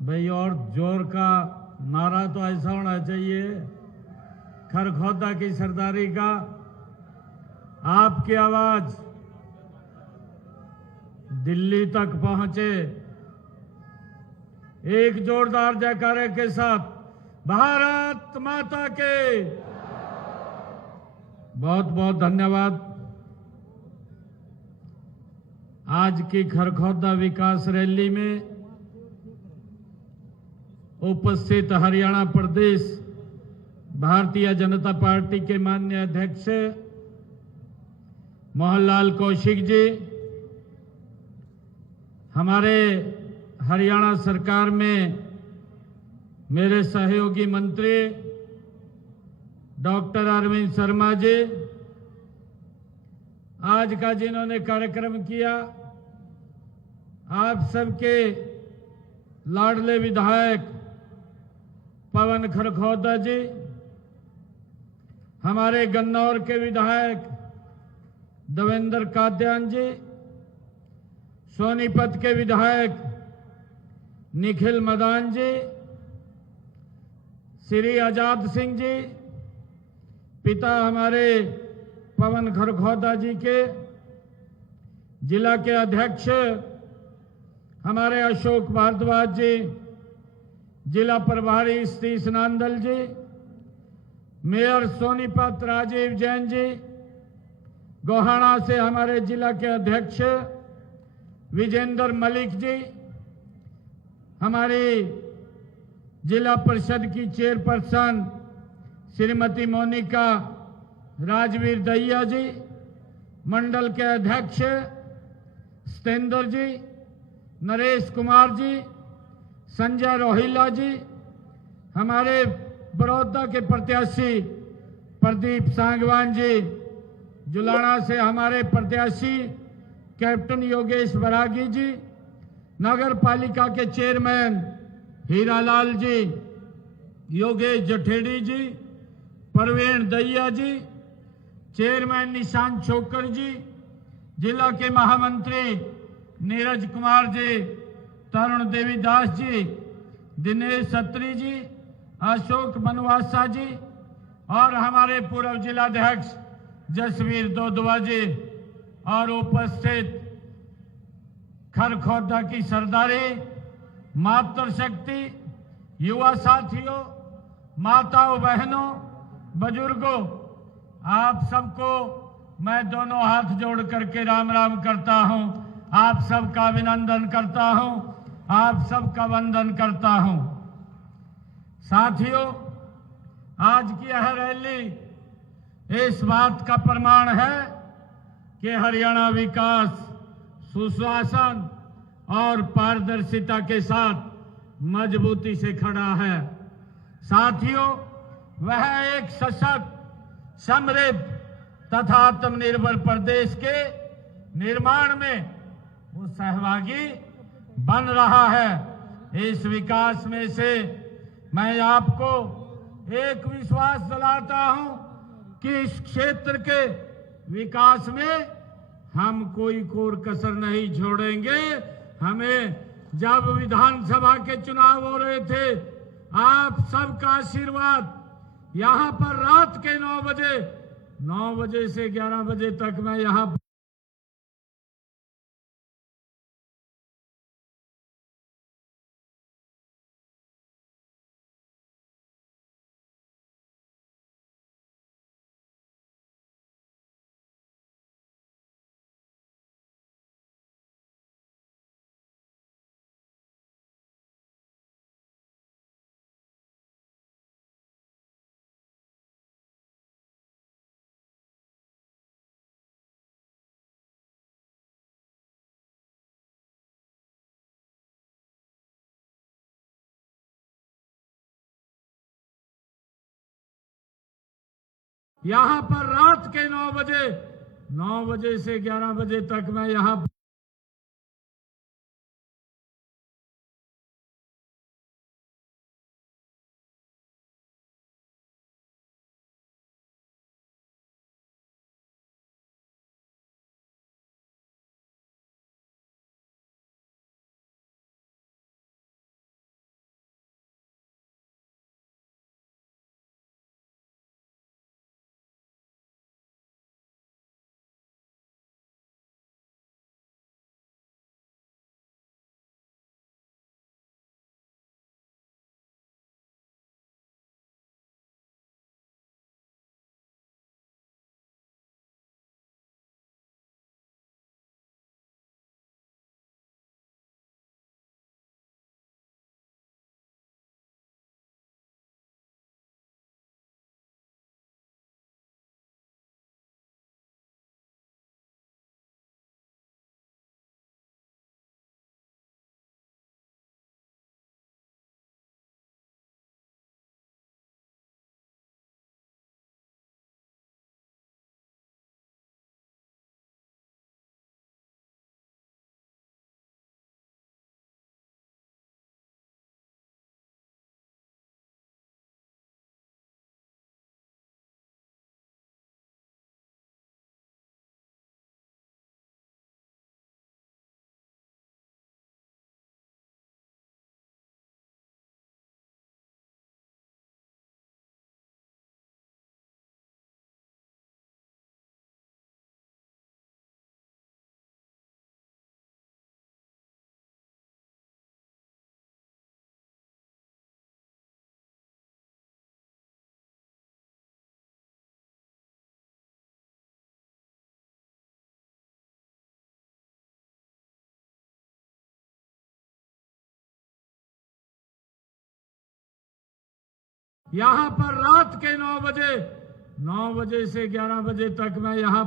भाई और जोर का नारा तो ऐसा होना चाहिए, खरखोदा की सरदारी का। आपकी आवाज दिल्ली तक पहुंचे। एक जोरदार जयकारे के साथ भारत माता के। बहुत बहुत धन्यवाद। आज की खरखोदा विकास रैली में उपस्थित हरियाणा प्रदेश भारतीय जनता पार्टी के माननीय अध्यक्ष मोहनलाल कौशिक जी, हमारे हरियाणा सरकार में मेरे सहयोगी मंत्री डॉक्टर अरविंद शर्मा जी, आज का जिन्होंने कार्यक्रम किया, आप सबके लाडले विधायक पवन खरखोदा जी, हमारे गन्नौर के विधायक देवेंद्र कादयान जी, सोनीपत के विधायक निखिल मदान जी, श्री आजाद सिंह जी, पिता हमारे पवन खरखोदा जी के, जिला के अध्यक्ष हमारे अशोक भारद्वाज जी, जिला प्रभारी सतीश नांदल जी, मेयर सोनीपत राजीव जैन जी, गोहाना से हमारे जिला के अध्यक्ष विजेंद्र मलिक जी, हमारी जिला परिषद की चेयरपर्सन श्रीमती मोनिका राजवीर दहिया जी, मंडल के अध्यक्ष सतेंद्र जी, नरेश कुमार जी, संजय रोहिला जी, हमारे बड़ौदा के प्रत्याशी प्रदीप सांगवान जी, जुलाना से हमारे प्रत्याशी कैप्टन योगेश बरागी जी, नगर पालिका के चेयरमैन हीरालाल जी, योगेश जठेड़ी जी, प्रवीण दहिया जी, चेयरमैन निशांत छोकर जी, जिला के महामंत्री नीरज कुमार जी, तरुण देवीदास जी, दिनेश सत्री जी, अशोक बनवासा जी और हमारे पूर्व जिलाध्यक्ष जसवीर दोदवा जी और उपस्थित खरखोदा की सरदारी, मातृशक्ति, युवा साथियों, माताओं बहनों, बुजुर्गों, आप सबको मैं दोनों हाथ जोड़ करके राम राम करता हूं। आप सबका अभिनंदन करता हूं, आप सबका वंदन करता हूं। साथियों, आज की यह रैली इस बात का प्रमाण है कि हरियाणा विकास, सुशासन और पारदर्शिता के साथ मजबूती से खड़ा है। साथियों, वह एक सशक्त, समृद्ध तथा आत्मनिर्भर प्रदेश के निर्माण में वो सहभागी बन रहा है। इस विकास में से मैं आपको एक विश्वास दिलाता हूं कि इस क्षेत्र के विकास में हम कोई कोर कसर नहीं छोड़ेंगे। हमें जब विधानसभा के चुनाव हो रहे थे, आप सबका आशीर्वाद, यहां पर रात के 9 बजे से 11 बजे तक मैं यहां पर रात के 9 बजे से 11 बजे तक मैं यहां यहां पर रात के 9 बजे से 11 बजे तक मैं यहां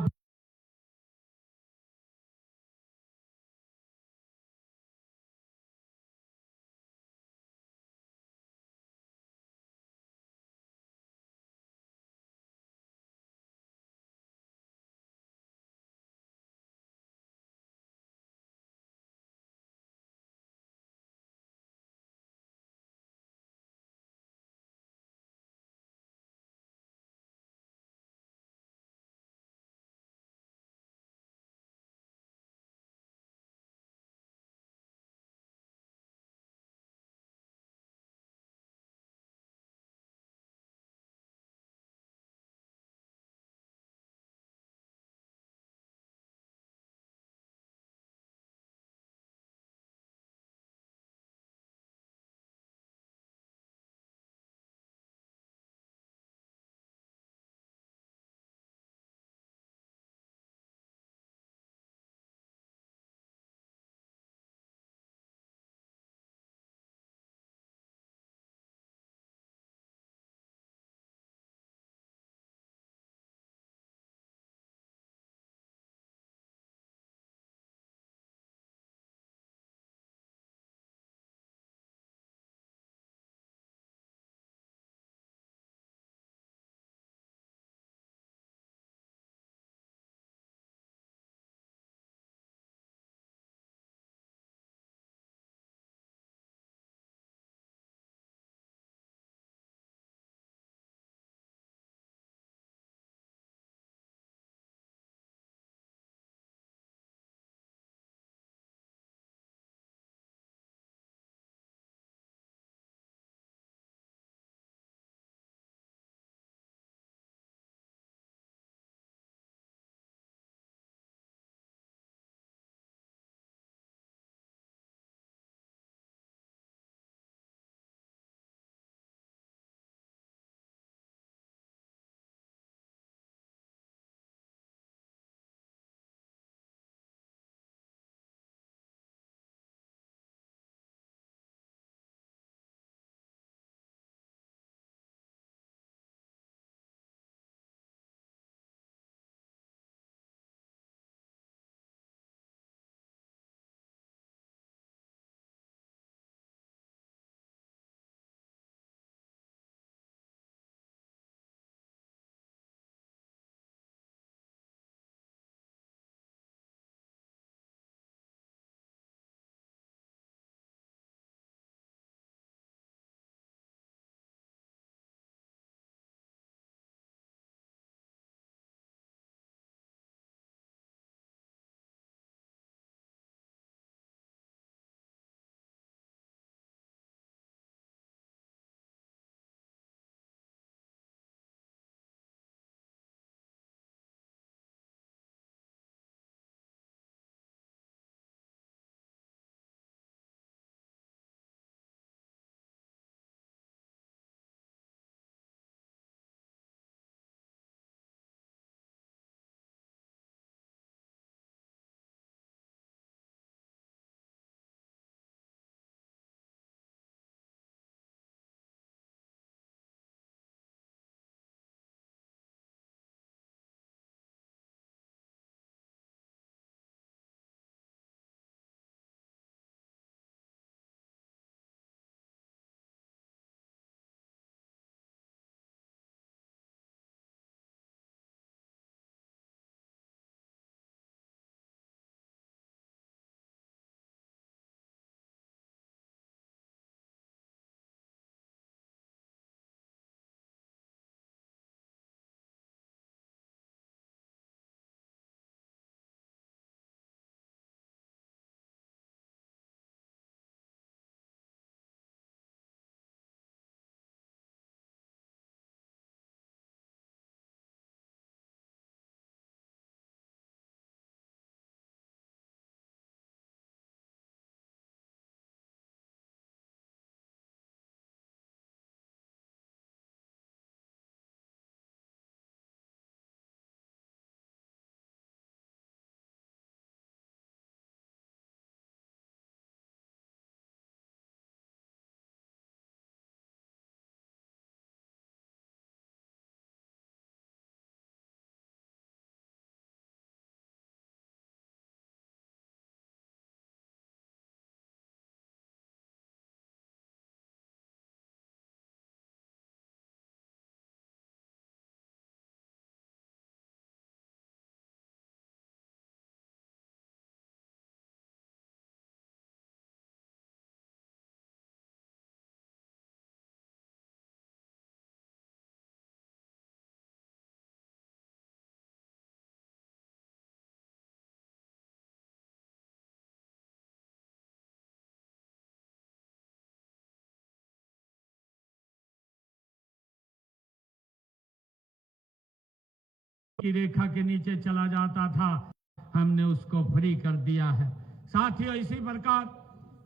की रेखा के नीचे चला जाता था, हमने उसको फ्री कर दिया है। साथियों, इसी प्रकार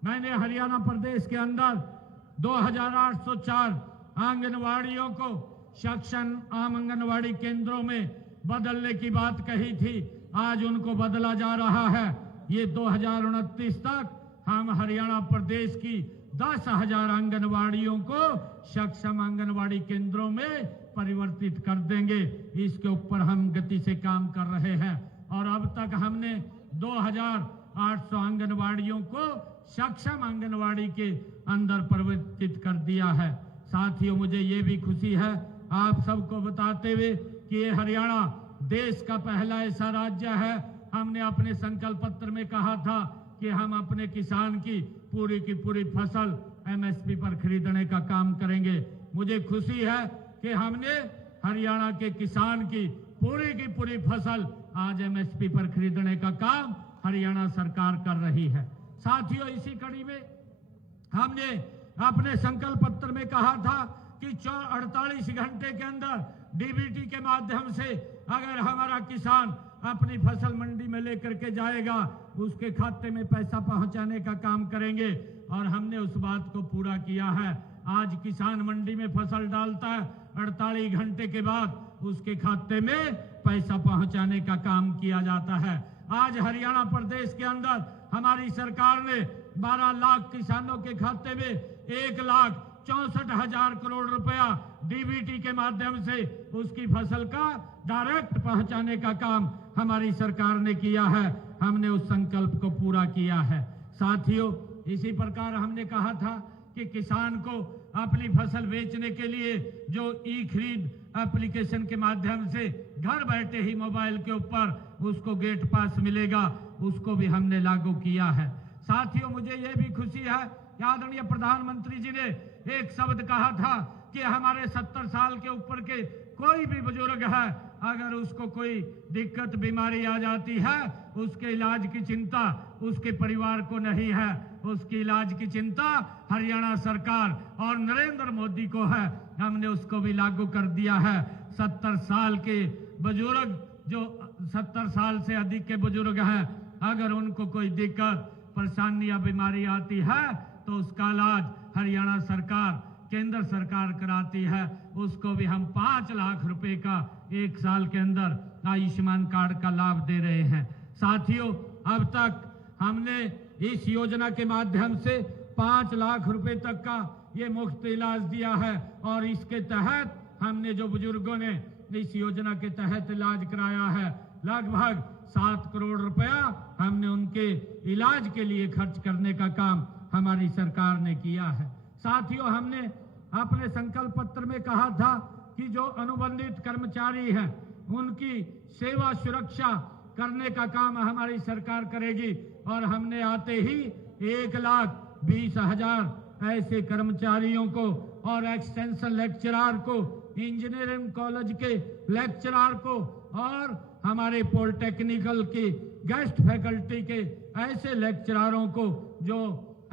मैंने हरियाणा प्रदेश के अंदर 2804 आंगनवाड़ियों को सक्षम आम आंगनवाड़ी केंद्रों में बदलने की बात कही थी। आज उनको बदला जा रहा है। ये 2029 तक हम हरियाणा प्रदेश की 10,000 आंगनवाड़ियों को सक्षम आंगनवाड़ी केंद्रों में परिवर्तित कर देंगे। इसके ऊपर हम गति से काम कर रहे हैं और अब तक हमने 2,800 आंगनवाड़ियों को सक्षम आंगनवाड़ी के अंदर परिवर्तित कर दिया है। साथियों, मुझे ये भी खुशी है आप सबको बताते हुए कि ये हरियाणा देश का पहला ऐसा राज्य है। हमने अपने संकल्प पत्र में कहा था कि हम अपने किसान की पूरी फसल एमएसपी पर खरीदने का काम करेंगे। मुझे खुशी है कि हमने हरियाणा के किसान की पूरी फसल आज एमएसपी पर खरीदने का काम हरियाणा सरकार कर रही है। साथियों, इसी कड़ी में हमने अपने संकल्प पत्र में कहा था कि 48 घंटे के अंदर डीबीटी के माध्यम से अगर हमारा किसान अपनी फसल मंडी में लेकर के जाएगा, उसके खाते में पैसा पहुंचाने का काम करेंगे और हमने उस बात को पूरा किया है। आज किसान मंडी में फसल डालता है, 48 घंटे के बाद उसके खाते में पैसा पहुंचाने का काम किया जाता है। आज हरियाणा प्रदेश के अंदर हमारी सरकार ने 12 लाख किसानों के खाते में 1,64,000 करोड़ रुपया डीबीटी के माध्यम से उसकी फसल का डायरेक्ट पहुंचाने का काम हमारी सरकार ने किया है। हमने उस संकल्प को पूरा किया है। साथियों, इसी प्रकार हमने कहा था कि किसान को अपनी फसल बेचने के लिए जो ई खरीद एप्लीकेशन के माध्यम से घर बैठे ही मोबाइल के ऊपर उसको गेट पास मिलेगा, उसको भी हमने लागू किया है। साथियों, मुझे ये भी खुशी है कि आदरणीय प्रधानमंत्री जी ने एक शब्द कहा था कि हमारे 70 साल के ऊपर के कोई भी बुजुर्ग है, अगर उसको कोई दिक्कत बीमारी आ जाती है, उसके इलाज की चिंता उसके परिवार को नहीं है, उसकी इलाज की चिंता हरियाणा सरकार और नरेंद्र मोदी को है। हमने उसको भी लागू कर दिया है। 70 साल के बुजुर्ग, जो 70 साल से अधिक के बुजुर्ग हैं, अगर उनको कोई दिक्कत परेशानी या बीमारी आती है तो उसका इलाज हरियाणा सरकार, केंद्र सरकार कराती है। उसको भी हम 5 लाख रुपए का 1 साल के अंदर आयुष्मान कार्ड का लाभ दे रहे हैं। साथियों, अब तक हमने इस योजना के माध्यम से 5 लाख रुपए तक का ये मुफ्त इलाज दिया है और इसके तहत हमने जो बुजुर्गों ने इस योजना के तहत इलाज कराया है, लगभग 7 करोड़ रुपया हमने उनके इलाज के लिए खर्च करने का काम हमारी सरकार ने किया है। साथियों, हमने अपने संकल्प पत्र में कहा था कि जो अनुबंधित कर्मचारी हैं उनकी सेवा सुरक्षा करने का काम हमारी सरकार करेगी और हमने आते ही 1,20,000 ऐसे कर्मचारियों को और एक्सटेंशन लेक्चरर को, इंजीनियरिंग कॉलेज के लेक्चरर को और हमारे पॉलिटेक्निकल के गेस्ट फैकल्टी के ऐसे लेक्चररों को जो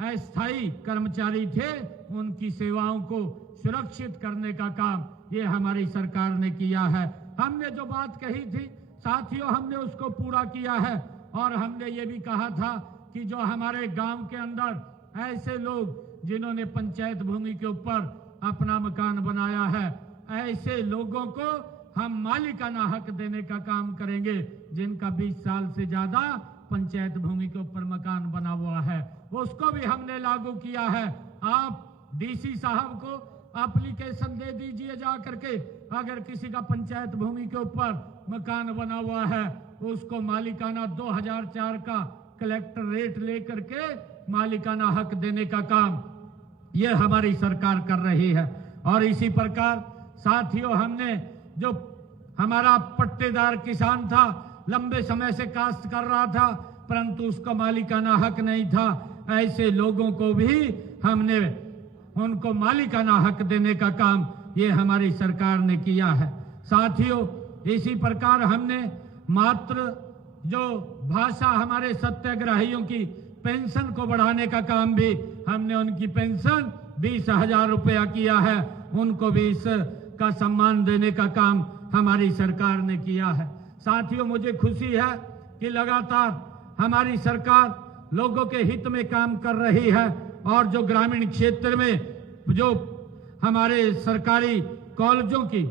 अस्थायी कर्मचारी थे, उनकी सेवाओं को सुरक्षित करने का काम ये हमारी सरकार ने किया है। हमने जो बात कही थी साथियों, हमने उसको पूरा किया है और हमने ये भी कहा था कि जो हमारे गांव के अंदर ऐसे लोग जिन्होंने पंचायत भूमि के ऊपर अपना मकान बनाया है, ऐसे लोगों को हम मालिकाना हक देने का काम करेंगे। जिनका 20 साल से ज्यादा पंचायत भूमि के ऊपर मकान बना हुआ है, उसको भी हमने लागू किया है। आप डीसी साहब को एप्लीकेशन दे दीजिए जा करके, अगर किसी का पंचायत भूमि के ऊपर मकान बना हुआ है, उसको मालिकाना 2004 का कलेक्टर रेट लेकर के मालिकाना हक देने का काम ये हमारी सरकार कर रही है। और इसी प्रकार साथियों, हमने जो हमारा पट्टेदार किसान था, लंबे समय से काश्त कर रहा था परंतु उसका मालिकाना हक नहीं था, ऐसे लोगों को भी हमने उनको मालिकाना हक देने का काम ये हमारी सरकार ने किया है। साथियों, इसी प्रकार हमने मात्र जो भाषा हमारे सत्याग्रहियों की पेंशन को बढ़ाने का काम भी हमने उनकी पेंशन 20,000 रुपया किया है, उनको भी इसका सम्मान देने का काम हमारी सरकार ने किया है। साथियों, मुझे खुशी है कि लगातार हमारी सरकार लोगों के हित में काम कर रही है और जो ग्रामीण क्षेत्र में जो हमारे सरकारी कॉलेजों की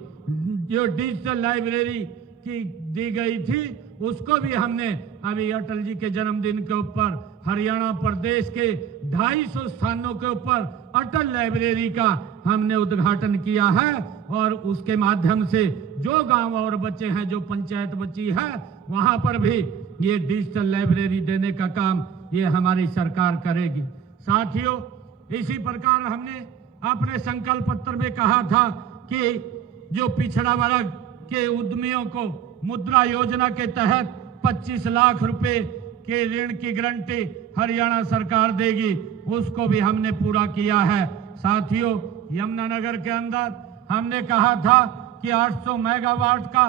जो डिजिटल लाइब्रेरी की दी गई थी, उसको भी हमने अभी अटल जी के जन्मदिन के ऊपर हरियाणा प्रदेश के 250 स्थानों के ऊपर अटल लाइब्रेरी का हमने उद्घाटन किया है और उसके माध्यम से जो गांव और बच्चे हैं, जो पंचायत बची है, वहां पर भी ये डिजिटल लाइब्रेरी देने का काम ये हमारी सरकार करेगी। साथियों, इसी प्रकार हमने अपने संकल्प पत्र में कहा था कि जो पिछड़ा वर्ग के उद्यमियों को मुद्रा योजना के तहत 25 लाख रुपए के ऋण की गारंटी हरियाणा सरकार देगी, उसको भी हमने पूरा किया है। साथियों, यमुनानगर के अंदर हमने कहा था कि 800 मेगावाट का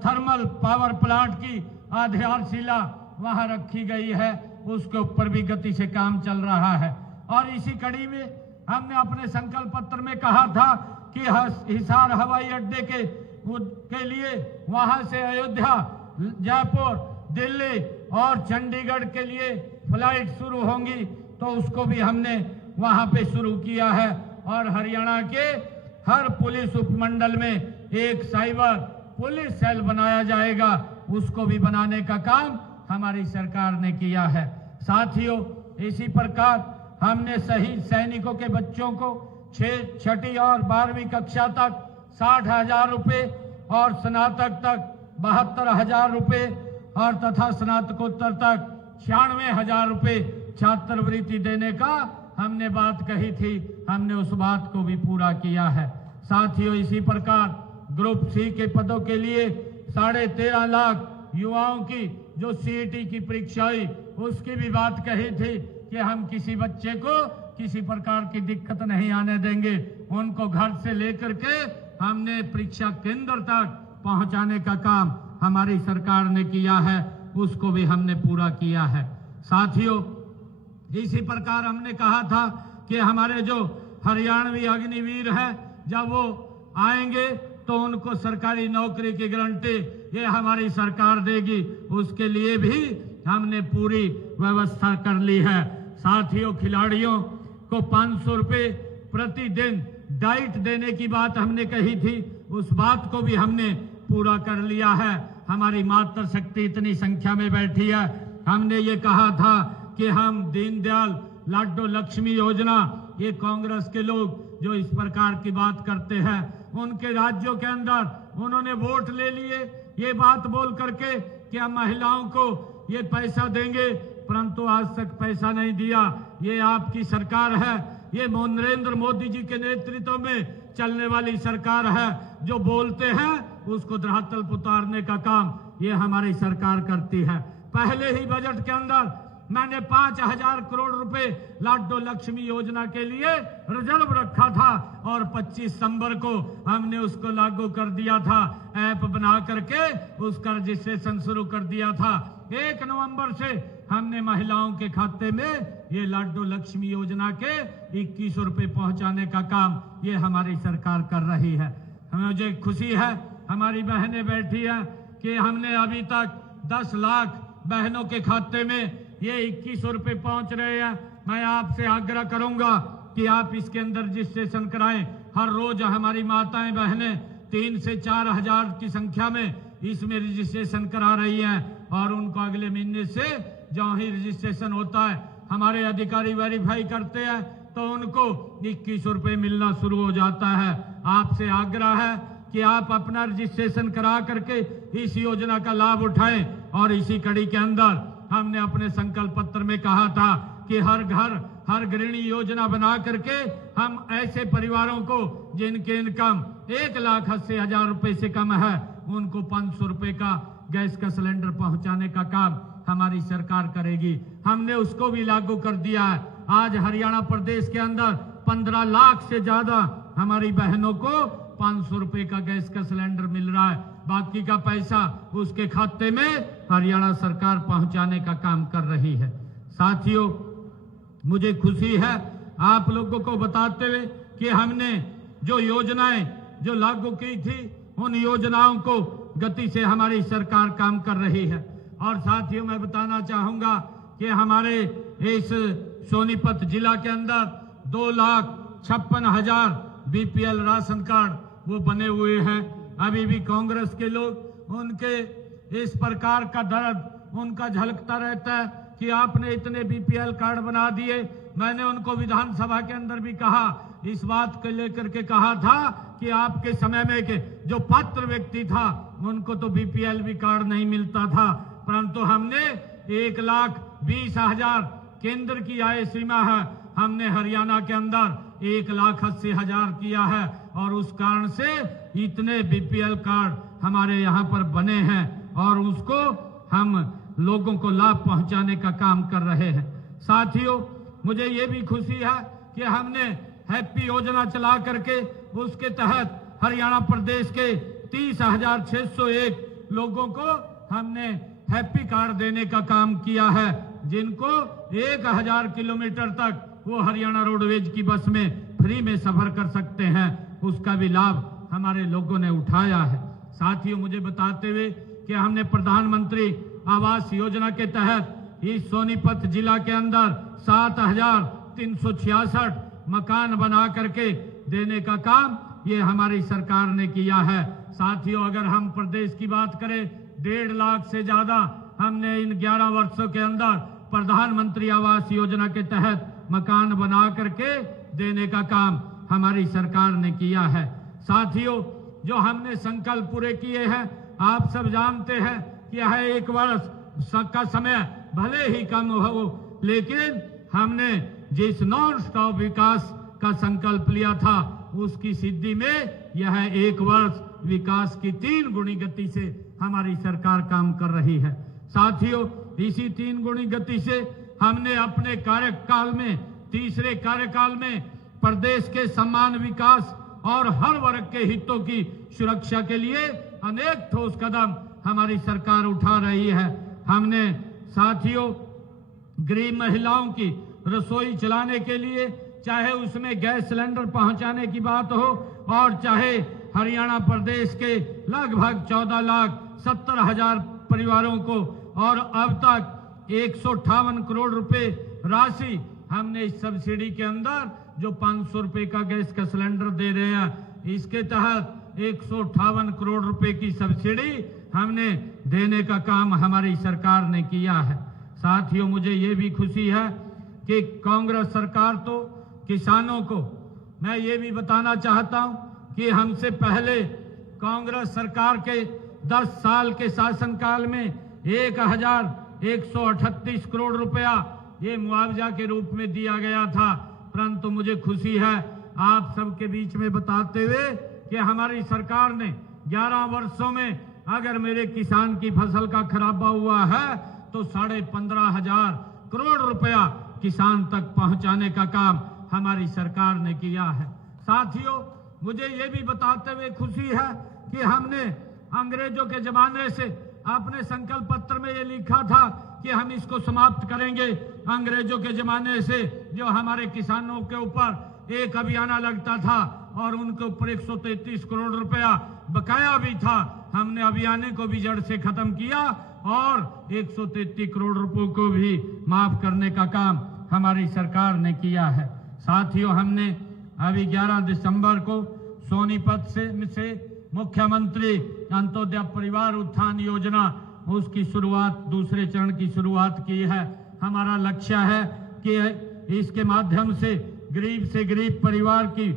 थर्मल पावर प्लांट की आधारशिला वहां रखी गई है, उसके ऊपर भी गति से काम चल रहा है। और इसी कड़ी में हमने अपने संकल्प पत्र में कहा था कि हिसार हवाई अड्डे के लिए वहां से अयोध्या, जयपुर, दिल्ली और चंडीगढ़ के लिए फ्लाइट शुरू होंगी, तो उसको भी हमने वहां पे शुरू किया है। और हरियाणा के हर पुलिस उपमंडल में एक साइबर पुलिस सेल बनाया जाएगा, उसको भी बनाने का काम हमारी सरकार ने किया है। साथियों, इसी प्रकार हमने शहीद सैनिकों के बच्चों को 6ठी और 12वीं कक्षा तक 60,000 रुपए और स्नातक तक 72,000 रुपए और तथा स्नातकोत्तर तक 96,000 रुपए छात्रवृत्ति देने का हमने बात कही थी, हमने उस बात को भी पूरा किया है। साथियों, इसी प्रकार ग्रुप सी के पदों के लिए 13.5 लाख युवाओं की जो सीईटी की परीक्षा हुई, उसकी भी बात कही थी कि हम किसी बच्चे को किसी प्रकार की दिक्कत नहीं आने देंगे। उनको घर से लेकर के हमने परीक्षा केंद्र तक पहुंचाने का काम हमारी सरकार ने किया है, उसको भी हमने पूरा किया है। साथियों, इसी प्रकार हमने कहा था कि हमारे जो हरियाणवी अग्निवीर हैं, जब वो आएंगे तो उनको सरकारी नौकरी की गारंटी ये हमारी सरकार देगी, उसके लिए भी हमने पूरी व्यवस्था कर ली है। साथियों, खिलाड़ियों को 500 रुपए प्रतिदिन डाइट देने की बात हमने कही थी, उस बात को भी हमने पूरा कर लिया है। हमारी मातृ शक्ति इतनी संख्या में बैठी है, हमने ये कहा था कि हम दीनदयाल लाडो लक्ष्मी योजना, ये कांग्रेस के लोग जो इस प्रकार की बात करते हैं, उनके राज्यों के अंदर उन्होंने वोट ले लिए ये बात बोल करके कि हम महिलाओं को ये पैसा देंगे, परंतु आज तक पैसा नहीं दिया। ये आपकी सरकार है, ये नरेंद्र मोदी जी के नेतृत्व में चलने वाली सरकार है। जो बोलते हैं उसको धरातल पर उतारने का काम ये हमारी सरकार करती है। पहले ही बजट के अंदर मैंने 5,000 करोड़ रुपए लाडो लक्ष्मी योजना के लिए रिजर्व रखा था और 25 सितंबर को हमने उसको लागू कर दिया था। ऐप बना करके उसका रजिस्ट्रेशन शुरू कर दिया था। 1 नवंबर से हमने महिलाओं के खाते में ये लाडो लक्ष्मी योजना के 2100 रुपए पहुंचाने का काम ये हमारी सरकार कर रही है। मुझे खुशी है, हमारी बहनें बैठी हैं कि हमने अभी तक 10 लाख बहनों के खाते में ये 2100 रुपए पहुंच रहे हैं। मैं आपसे आग्रह करूंगा कि आप इसके अंदर रजिस्ट्रेशन कराएं। हर रोज हमारी माताएं बहनें 3 से 4 हजार की संख्या में इसमें रजिस्ट्रेशन करा रही हैं और उनको अगले महीने से जो ही रजिस्ट्रेशन होता है हमारे अधिकारी वेरीफाई करते हैं तो उनको 2100 रुपए मिलना शुरू हो जाता है। आपसे आग्रह है कि आप अपना रजिस्ट्रेशन करा करके इस योजना का लाभ उठाएं। और इसी कड़ी के अंदर हमने अपने संकल्प पत्र में कहा था कि हर घर हर गृहिणी योजना बना करके हम ऐसे परिवारों को जिनके इनकम 1,80,000 रुपए से कम है उनको 500 रुपए का गैस का सिलेंडर पहुंचाने का काम हमारी सरकार करेगी। हमने उसको भी लागू कर दिया है। आज हरियाणा प्रदेश के अंदर 15 लाख से ज्यादा हमारी बहनों को 500 रुपए का गैस का सिलेंडर मिल रहा है। बाकी का पैसा उसके खाते में हरियाणा सरकार पहुंचाने का काम कर रही है। साथियों, मुझे खुशी है आप लोगों को बताते हुए कि हमने जो योजनाएं जो लागू की थी उन योजनाओं को गति से हमारी सरकार काम कर रही है। और साथियों, मैं बताना चाहूंगा कि हमारे इस सोनीपत जिला के अंदर 2,56,000 बीपीएल राशन कार्ड वो बने हुए हैं। अभी भी कांग्रेस के लोग उनके इस प्रकार का दर्द उनका झलकता रहता है कि आपने इतने बीपीएल कार्ड बना दिए। मैंने उनको विधानसभा के अंदर भी कहा, इस बात को लेकर के कहा था कि आपके समय में के जो पात्र व्यक्ति था उनको तो बीपीएल भी कार्ड नहीं मिलता था, परंतु हमने 1,20,000 केंद्र की आय सीमा है, हमने हरियाणा के अंदर 1,80,000 किया है और उस कारण से इतने बीपीएल कार्ड हमारे यहाँ पर बने हैं और उसको हम लोगों को लाभ पहुंचाने का काम कर रहे हैं। साथियों, मुझे ये भी खुशी है कि हमने हैप्पी योजना चला करके उसके तहत हरियाणा प्रदेश के 30,601 लोगों को हमने हैप्पी कार्ड देने का काम किया है, जिनको 1,000 किलोमीटर तक वो हरियाणा रोडवेज की बस में फ्री में सफर कर सकते हैं। उसका भी लाभ हमारे लोगों ने उठाया है। साथियों, मुझे बताते हुए कि हमने प्रधानमंत्री आवास योजना के तहत इस सोनीपत जिला के अंदर 7,366 मकान बना करके देने का काम ये हमारी सरकार ने किया है। साथियों, अगर हम प्रदेश की बात करें, 1.5 लाख से ज्यादा हमने इन 11 वर्षों के अंदर प्रधानमंत्री आवास योजना के तहत मकान बना करके देने का काम हमारी सरकार ने किया है। साथियों, जो हमने संकल्प पूरे किए हैं, आप सब जानते हैं कि यह 1 वर्ष का समय भले ही कम हो, लेकिन हमने जिस नॉन स्टॉप विकास का संकल्प लिया था उसकी सिद्धि में यह 1 वर्ष विकास की 3 गुणी गति से हमारी सरकार काम कर रही है। साथियों, इसी 3 गुणी गति से हमने अपने कार्यकाल में, तीसरे कार्यकाल में प्रदेश के सम्मान, विकास और हर वर्ग के हितों की सुरक्षा के लिए अनेक ठोस कदम हमारी सरकार उठा रही है। हमने साथियों गरीब महिलाओं की रसोई चलाने के लिए, चाहे उसमें गैस सिलेंडर पहुंचाने की बात हो और चाहे हरियाणा प्रदेश के लगभग 14,70,000 परिवारों को, और अब तक 158 करोड़ रुपए राशि हमने इस सब्सिडी के अंदर जो 500 रुपए का गैस का सिलेंडर दे रहे हैं, इसके तहत 158 करोड़ रुपए की सब्सिडी हमने देने का काम हमारी सरकार ने किया है। साथियों, मुझे ये भी खुशी है कि कांग्रेस सरकार तो किसानों को, मैं ये भी बताना चाहता हूं कि हमसे पहले कांग्रेस सरकार के 10 साल के शासनकाल में 1,138 करोड़ रुपया ये मुआवजा के रूप में दिया गया था, परंतु मुझे खुशी है आप सबके बीच में बताते हुए कि हमारी सरकार ने 11 वर्षों में अगर मेरे किसान की फसल का खराबा हुआ है तो 15,500 करोड़ रुपया किसान तक पहुंचाने का काम हमारी सरकार ने किया है। साथियों, मुझे ये भी बताते हुए खुशी है कि हमने अंग्रेजों के जमाने से अपने संकल्प पत्र में ये लिखा था कि हम इसको समाप्त करेंगे। अंग्रेजों के जमाने से जो हमारे किसानों के ऊपर एक अभियान लगता था और उनके ऊपर 133 करोड़ रुपया बकाया भी था, हमने अभियान को भी जड़ से खत्म किया और 133 करोड़ रुपयों को भी माफ करने का काम हमारी सरकार ने किया है। साथियों, हमने अभी 11 दिसंबर को सोनीपत से मुख्यमंत्री अंत्योदय परिवार उत्थान योजना उसकी शुरुआत, दूसरे चरण की शुरुआत की है। हमारा लक्ष्य है कि इसके माध्यम से गरीब परिवार की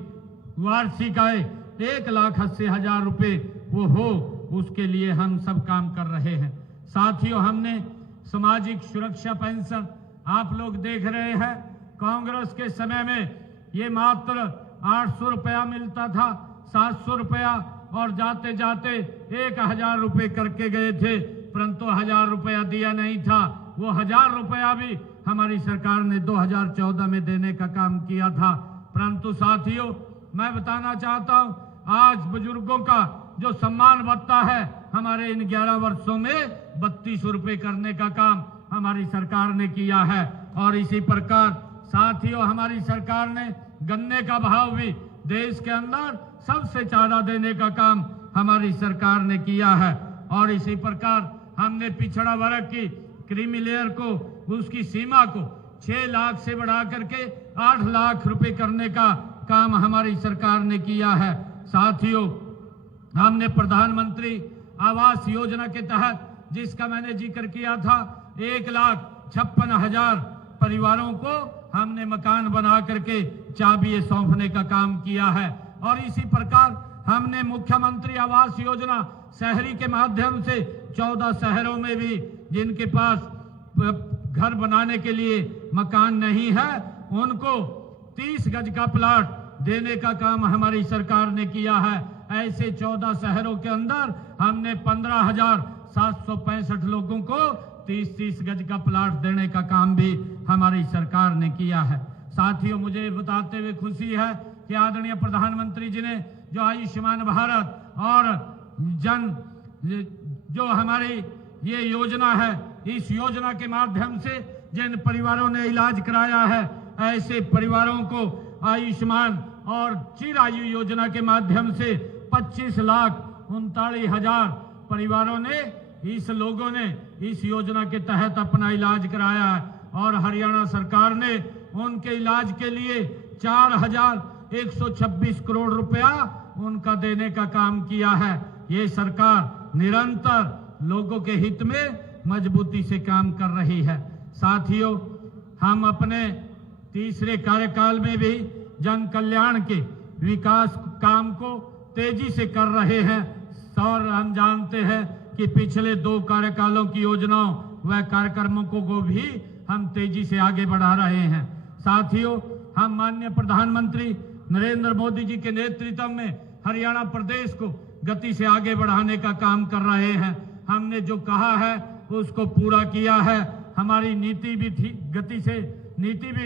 वार्षिक आय 1,80,000 रुपए वो हो, उसके लिए हम सब काम कर रहे हैं। साथियों, हमने सामाजिक सुरक्षा पेंशन, आप लोग देख रहे हैं, कांग्रेस के समय में ये मात्र 800 रुपया मिलता था, 700 रुपया और जाते जाते 1,000 रुपए करके गए थे, परंतु 1,000 रुपया दिया नहीं था। वो 1,000 रुपया भी हमारी सरकार ने 2014 में देने का काम किया था। परंतु साथियों, मैं बताना चाहता हूं, आज बुजुर्गों का जो सम्मान भत्ता है हमारे इन 11 वर्षों में 3200 रुपए करने का काम हमारी सरकार ने किया है। और इसी प्रकार साथियों, हमारी सरकार ने गन्ने का भाव भी देश के अंदर सबसे ज्यादा देने का काम हमारी सरकार ने किया है। और इसी प्रकार हमने पिछड़ा वर्ग की क्रीमी लेयर को, उसकी सीमा को 6 लाख से बढ़ा करके 8 लाख रुपए करने का काम हमारी सरकार ने किया है। साथियों, हमने प्रधानमंत्री आवास योजना के तहत, जिसका मैंने जिक्र किया था, 1,56,000 परिवारों को हमने मकान बना करके चाबी सौंपने का काम किया है। और इसी प्रकार हमने मुख्यमंत्री आवास योजना शहरी के माध्यम से 14 शहरों में भी जिनके पास घर बनाने के लिए मकान नहीं है, उनको 30 गज का प्लाट देने का काम हमारी सरकार ने किया है। ऐसे 14 शहरों के अंदर हमने 15,765 लोगों को 30-30 गज का प्लाट देने का काम भी हमारी सरकार ने किया है। साथियों, मुझे बताते हुए खुशी है कि आदरणीय प्रधानमंत्री जी ने जो आयुष्मान भारत और जो हमारी ये योजना है, इस योजना के माध्यम से जिन परिवारों ने इलाज कराया है, ऐसे परिवारों को आयुष्मान और चिरायु योजना के माध्यम से 25,39,000 परिवारों ने, इस लोगों ने इस योजना के तहत अपना इलाज कराया है। और हरियाणा सरकार ने उनके इलाज के लिए 4,126 करोड़ रुपया उनका देने का काम किया है। ये सरकार निरंतर लोगों के हित में मजबूती से काम कर रही है। साथियों, हम अपने तीसरे कार्यकाल में भी जन कल्याण के विकास काम को तेजी से कर रहे हैं। और हम जानते हैं कि पिछले 2 कार्यकालों की योजनाओं व कार्यक्रमों को भी हम तेजी से आगे बढ़ा रहे हैं। साथियों, हम माननीय प्रधानमंत्री नरेंद्र मोदी जी के नेतृत्व में हरियाणा प्रदेश को गति से आगे बढ़ाने का काम कर रहे हैं। हमने जो कहा है उसको पूरा किया है। हमारी नीति भी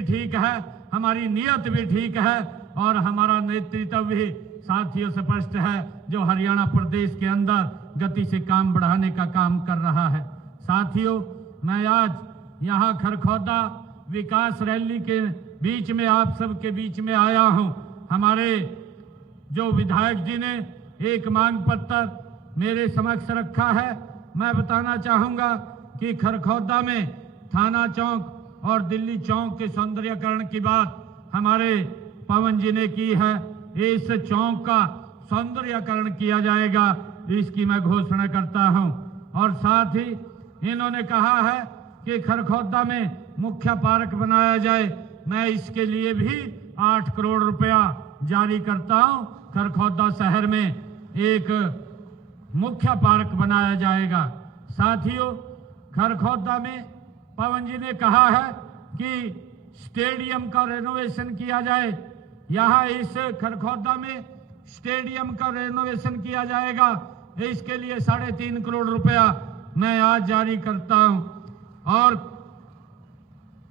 ठीक है, हमारी नियत भी ठीक है और हमारा नेतृत्व भी साथियों स्पष्ट है, जो हरियाणा प्रदेश के अंदर गति से काम बढ़ाने का काम कर रहा है। साथियों, मैं आज यहाँ खरखौदा विकास रैली के बीच में आप सबके बीच में आया हूँ। हमारे जो विधायक जी ने एक मांग पत्र मेरे समक्ष रखा है। मैं बताना चाहूँगा कि खरखौदा में थाना चौक और दिल्ली चौक के सौंदर्यकरण की बात हमारे पवन जी ने की है। इस चौक का सौंदर्यकरण किया जाएगा, इसकी मैं घोषणा करता हूं। और साथ ही इन्होंने कहा है कि खरखौदा में मुख्य पार्क बनाया जाए। मैं इसके लिए भी 8 करोड़ रुपया जारी करता हूं। खरखौदा शहर में एक मुख्य पार्क बनाया जाएगा। साथियों, खरखौदा में पवन जी ने कहा है कि स्टेडियम का रेनोवेशन किया जाए। यहाँ इस खरखौदा में स्टेडियम का रेनोवेशन किया जाएगा। इसके लिए 3.5 करोड़ रुपया मैं आज जारी करता हूं। और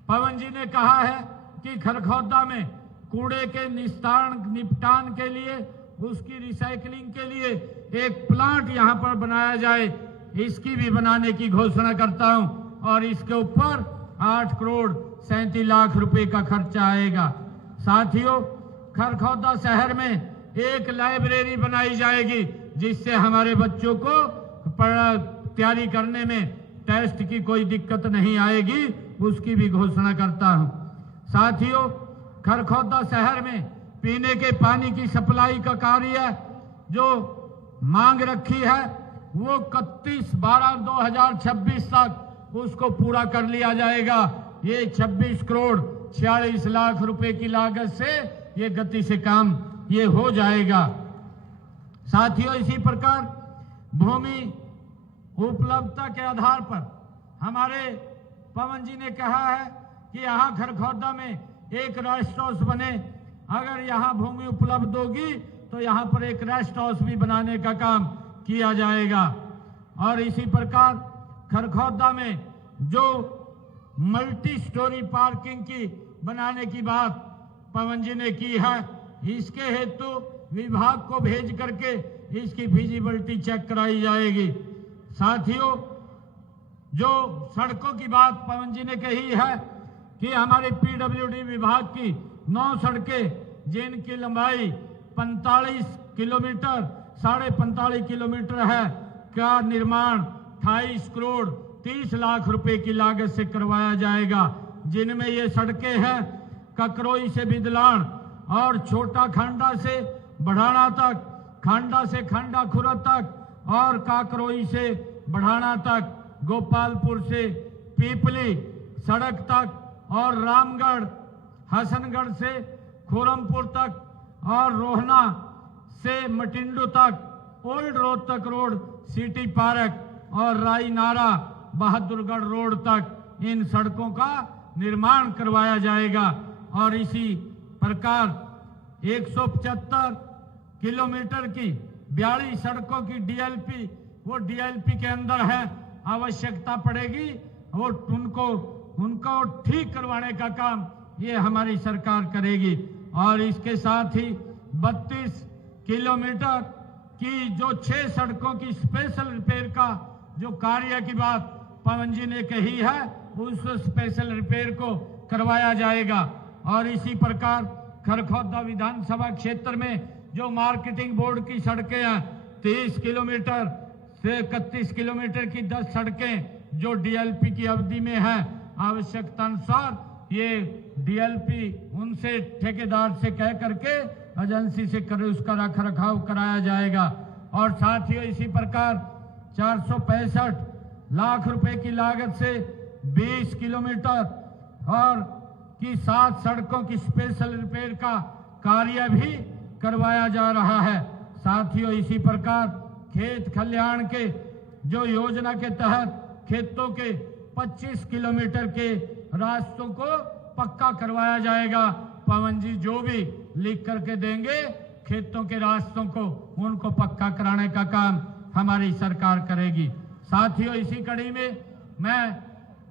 पवन जी ने कहा है कि खरखौदा में कूड़े के निपटान के लिए, उसकी रिसाइकलिंग के लिए एक प्लांट यहां पर बनाया जाए। इसकी भी बनाने की घोषणा करता हूं और इसके ऊपर 8 करोड़ 37 लाख रुपए का खर्चा आएगा। साथियों, खरखौदा शहर में एक लाइब्रेरी बनाई जाएगी, जिससे हमारे बच्चों को तैयारी करने में टेस्ट की कोई दिक्कत नहीं आएगी। उसकी भी घोषणा करता हूं। साथियों, खरखौदा शहर में पीने के पानी की सप्लाई का कार्य जो मांग रखी है वो 31/12/2026 तक उसको पूरा कर लिया जाएगा। ये 26 करोड़ 46 लाख रुपए की लागत से ये गति से काम ये हो जाएगा। साथियों, इसी प्रकार भूमि उपलब्धता के आधार पर हमारे पवन जी ने कहा है कि यहाँ खरखौदा में एक रेस्ट हाउस बने। अगर यहाँ भूमि उपलब्ध होगी तो यहाँ पर एक रेस्ट हाउस भी बनाने का काम किया जाएगा। और इसी प्रकार खरखौदा में जो मल्टी स्टोरी पार्किंग की बनाने की बात पवन जी ने की है, इसके हेतु विभाग को भेज करके इसकी फिजिबिलिटी चेक कराई जाएगी। साथियों, जो सड़कों की बात पवन जी ने कही है कि हमारे पीडब्ल्यूडी विभाग की 9 सड़कें जिनकी लंबाई 45 किलोमीटर 45.5 किलोमीटर है का निर्माण 28 करोड़ 30 लाख रुपए की लागत से करवाया जाएगा, जिनमें ये सड़कें हैं ककरोई से बिदलान और छोटा खांडा से बढ़ाना तक, खांडा से खांडा खुरा तक और काकरोई से बढ़ाना तक, गोपालपुर से पीपली सड़क तक और रामगढ़ हसनगढ़ से खोरमपुर तक और रोहना से मटिंडू तक, old Rohtak road city park और रायनारा बहादुरगढ़ रोड तक इन सड़कों का निर्माण करवाया जाएगा। और इसी प्रकार 175 किलोमीटर की 42 सड़कों की डीएलपी, वो डीएलपी के अंदर है, आवश्यकता पड़ेगी वो उनको ठीक करवाने का काम ये हमारी सरकार करेगी। और इसके साथ ही 32 किलोमीटर की जो 6 सड़कों की स्पेशल रिपेयर का जो कार्य की बात पवन जी ने कही है, उस स्पेशल रिपेयर को करवाया जाएगा। और इसी प्रकार खरखौदा विधानसभा क्षेत्र में जो मार्केटिंग बोर्ड की सड़कें हैं 30 किलोमीटर से 31 किलोमीटर की 10 सड़कें जो डीएलपी की अवधि में है, आवश्यकता अनुसार ये डीएलपी उनसे ठेकेदार से कह करके एजेंसी से कर उसका रख रखाव कराया जाएगा। और साथ ही इसी प्रकार 465 लाख रुपए की लागत से 20 किलोमीटर और की 7 सड़कों की स्पेशल रिपेयर का कार्य भी करवाया जा रहा है। साथियों इसी प्रकार खेत खलिहान के जो योजना के तहत खेतों के 25 किलोमीटर के रास्तों को पक्का करवाया जाएगा। पवन जी जो भी लिख करके देंगे खेतों के रास्तों को, उनको पक्का कराने का काम हमारी सरकार करेगी। साथियों इसी कड़ी में मैं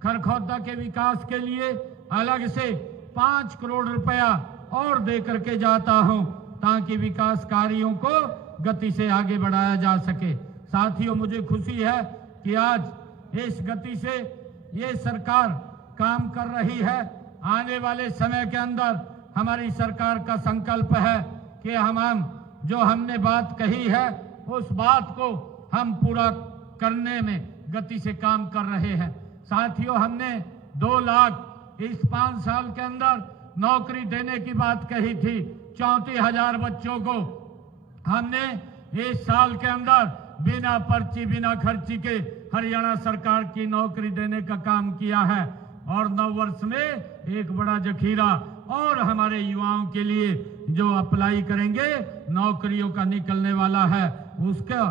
खरखौदा के विकास के लिए अलग से 5 करोड़ रुपया और दे करके जाता हूं, ताकि विकास कार्यों को गति से आगे बढ़ाया जा सके। साथियों मुझे खुशी है कि आज इस गति से ये सरकार काम कर रही है। आने वाले समय के अंदर हमारी सरकार का संकल्प है कि हम जो हमने बात कही है उस बात को हम पूरा करने में गति से काम कर रहे हैं। साथियों हमने 2 लाख इस 5 साल के अंदर नौकरी देने की बात कही थी। 34,000 बच्चों को हमने इस साल के अंदर बिना पर्ची बिना खर्ची के हरियाणा सरकार की नौकरी देने का काम किया है। और नव वर्ष में एक बड़ा जखीरा और हमारे युवाओं के लिए जो अप्लाई करेंगे नौकरियों का निकलने वाला है, उसका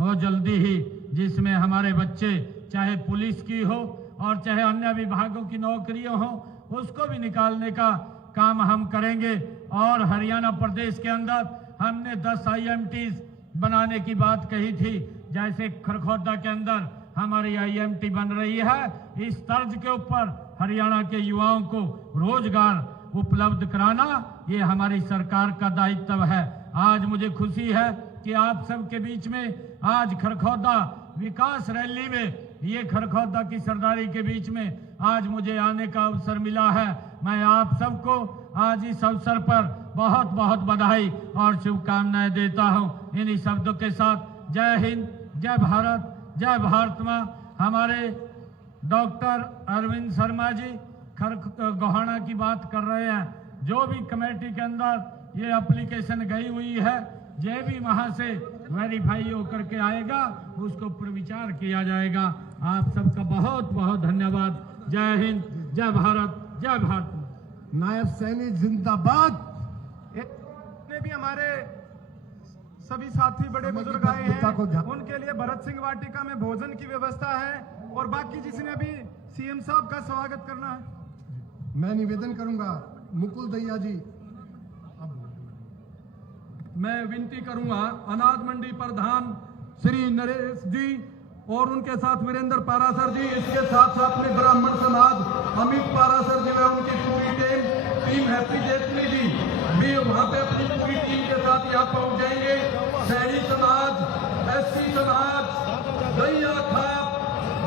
और जल्दी ही जिसमें हमारे बच्चे चाहे पुलिस की हो और चाहे अन्य विभागों की नौकरियां हो, उसको भी निकालने का काम हम करेंगे। और हरियाणा प्रदेश के अंदर हमने 10 IMTs बनाने की बात कही थी, जैसे खरखौदा के अंदर हमारी IMT बन रही है। इस तर्ज के ऊपर हरियाणा के युवाओं को रोजगार उपलब्ध कराना ये हमारी सरकार का दायित्व है। आज मुझे खुशी है कि आप सबके बीच में आज खरखौदा विकास रैली में, ये खरखौदा की सरदारी के बीच में आज मुझे आने का अवसर मिला है। मैं आप सबको आज इस अवसर पर बहुत बहुत बधाई और शुभकामनाएं देता हूं। इन्हीं शब्दों के साथ जय हिंद, जय भारत, जय भारत मां। हमारे डॉक्टर अरविंद शर्मा जी गोहाना की बात कर रहे हैं। जो भी कमेटी के अंदर ये एप्लीकेशन गई हुई है, जो भी वहां से वेरीफाई होकर के आएगा उसको ऊपर विचार किया जाएगा। आप सबका बहुत बहुत धन्यवाद। जय हिंद, जय भारत, जय भारत। नायब सैनिक जिंदाबाद। ने भी हमारे सभी साथी बड़े बुजुर्ग आए हैं, उनके लिए भरत सिंह वाटिका में भोजन की व्यवस्था है। और बाकी जिसने भी CM साहब का स्वागत करना है, मैं निवेदन करूंगा मुकुल दहिया जी। मैं विनती करूंगा अनाज मंडी प्रधान श्री नरेश जी और उनके साथ वीरेंद्र पारासर जी, इसके साथ साथ में ब्राह्मण समाज अमित पारासर जी व उनकी पूरी टीम हैप्पी जेटली जी भी वहां पे अपनी पूरी टीम के साथ यहाँ पहुंच जाएंगे। सैनी समाज, SC समाज, दैया खाप,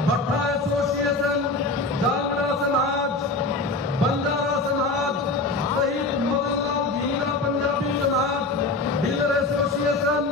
भट्टा एसोसिएशन, जागड़ा समाज, बंजारा समाज सहित मोहल्ला भीना पंजाबी समाज, डीलर एसोसिएशन,